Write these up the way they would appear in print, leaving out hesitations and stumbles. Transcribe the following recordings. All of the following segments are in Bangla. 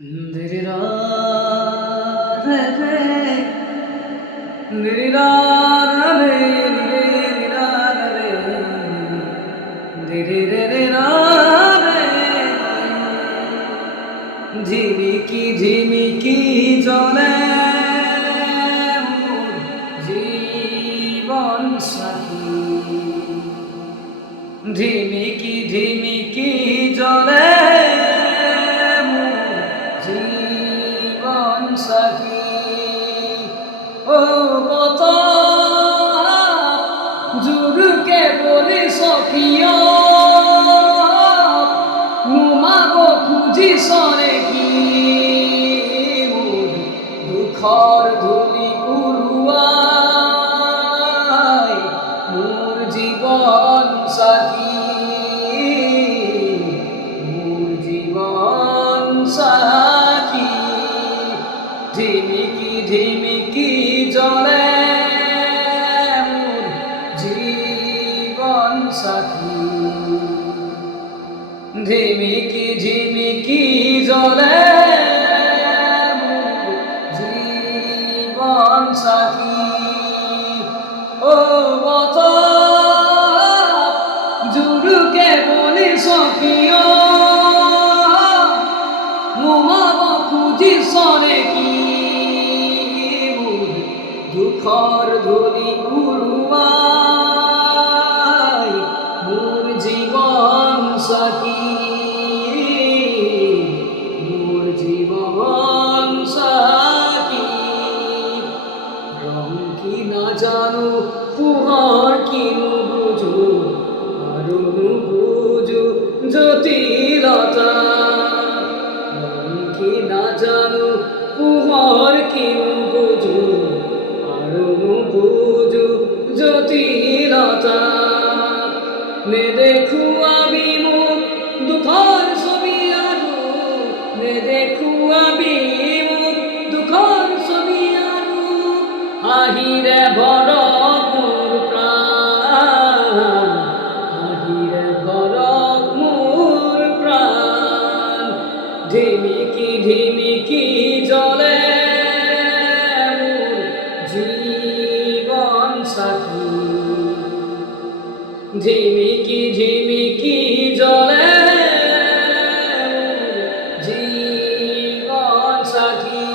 ধীরে রা রে রে ধীরে রা রে রে রা রে ধীরে রে রে রা রে ঝিমিকি ঝিমিকি জলে জীবন সাথী ঝিমিকি ঝিমিকি জলে জীবন সাথী ও কত জুরুকে বলি সখিয়া নুমাব খুঁজি সরে কি দুঃখর ধুলি উড়ুয়াই মোর জীবন সাথী মোর জীবন সাথী ঝিমিকি ঝিমিকি জলে মোর জীবন সাথী ঝিমিকি ঝিমিকি জলে মোর জীবন সাথী ও কত জুড়ুকে বলি সখিয়া ঘুমাব খুঁজি সরে কি দুঃখর ধুলি উড়ুয়াই মোর জীবন সাথী মোর জীবন সাথী রং কি না জানো পুহার কিনু বুঝো আরনু বুঝো জটিলতা রং কি না জানো পুহার কিনু বুঝো আরনু বুঝো জটিলতা নে দেখু আমি মুখ দুঃখর ছবি আরো নে দেখু আমি মুখ দুঃখর ছবি আরো আহিরে ভর মোর প্রাণ আহিরে ভর মোর প্রাণ ঝিমিকি ঝিমিকি জলে মোর জীবন সাথী ঝিমিকি ঝিমিকি জলে মোর জীবন সাথী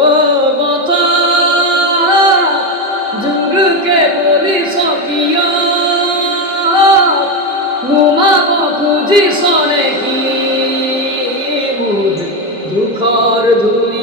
ও কথা জুরুকে বলি সখিয়া ঘুমাব খুঁজি সরে কি দুঃখর ধুলি